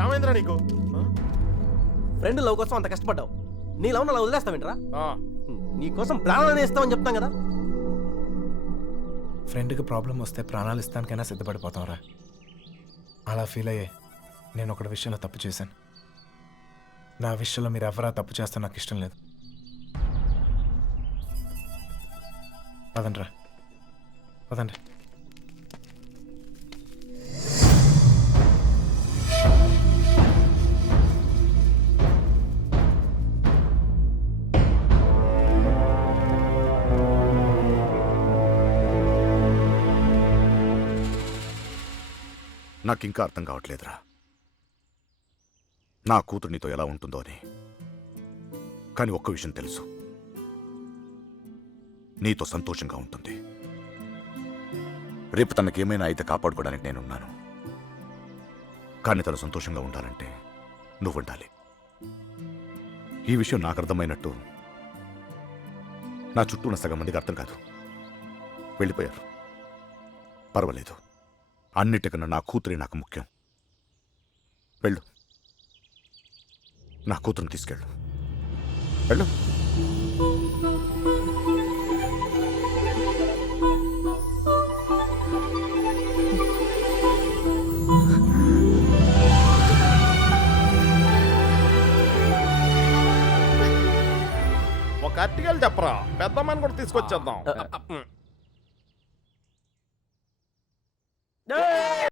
ఏమైందిరా నీకు? Friend love కోసం అంత కష్టపడ్డావు, నీ లవ్ అలా వదిలేస్తావేంట్రా? ఆ, నీ కోసం ప్రాణాలని ఇస్తామని చెప్తాం కదా. ఫ్రెండ్కి ప్రాబ్లం వస్తే ప్రాణాలు ఇస్తానికైనా సిద్ధపడిపోతాంరా. అలా ఫీల్ అయ్యే నేను ఒకటి విషయంలో తప్పు చేశాను. నా విషయంలో మీరు ఎవరా తప్పు చేస్తా నాకు ఇష్టం లేదు. పదండ్రా, పదండి. నాకింకా అర్థం కావట్లేదురా, నా కూతురు నీతో ఎలా ఉంటుందో అని. కానీ ఒక్క విషయం తెలుసు, నీతో సంతోషంగా ఉంటుంది. రేపు తనకేమైనా అయితే కాపాడుకోవడానికి నేనున్నాను. కానీ తను సంతోషంగా ఉండాలంటే నువ్వు ఉండాలి. ఈ విషయం నాకు అర్థమైనట్టు నా చుట్టూ ఉన్న సగం మందికి అర్థం కాదు. వెళ్ళిపోయారు. పర్వాలేదు, అన్నిటికన్నా నా కూతురే నాకు ముఖ్యం. వెళ్ళు, నా కూతురుని తీసుకెళ్ళు. వెళ్ళు. ఒక అట్టికలు చెప్పరా, పెద్దమ్మని కూడా తీసుకొచ్చేద్దాం.